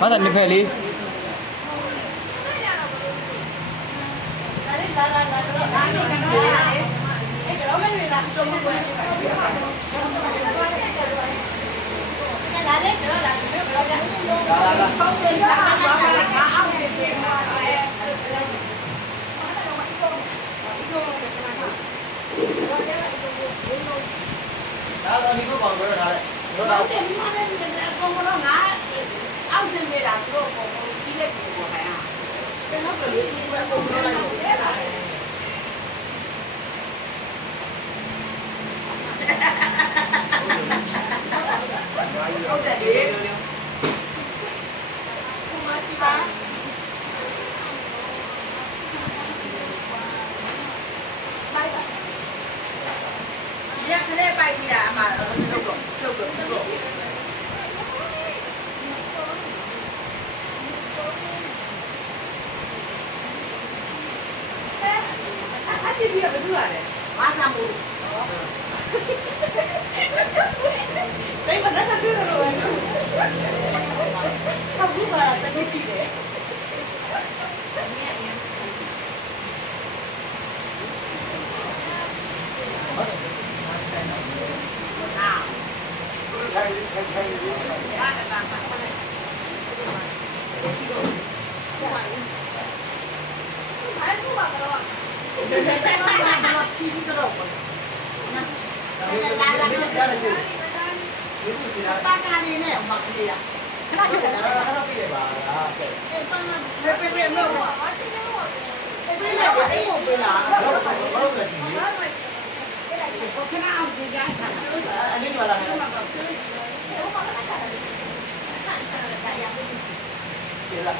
ဘာသာနှစ်ဖက်လေးဒါတော့ဒီကိုပေါ့ပြောထားတယ်ပြောတော့တယ်ဒီမှာလည်းအကုန်လုံးငါအောက်ဆင်းနေတာသူတို့ပုံပုံကြီးတဲ့ပုံပေါ်ခိုင်းอ่ะကျွန်တော်ကလေးဒီဘက်ပုံပြောလိုက်တော့လဲလာတယ်ဟုတ်တယ်လေဘုမချီပါရခလေးပိုက်ကြည့်တာအမှတော့လုပ်တော့အပြည့်ပြည့်ဘယ်လိုလဲဘာသာမို့တိတ်မနဲ့တူလို့ဟုတ်ဘူးပါတကယ်ကြည့်တယ်ပါကနေနဲ့မကလေးရခဏချက်တာခဏပြည့်ပါလားအဲ့ဆန်းမပြည့်လို့ပါအဲ့ဒီလည်းအဲ့ကိုပြလာဘာလို့လဲဒီခဏအောင်ကြည့်ကြတာအနည်းပါလားကျေလား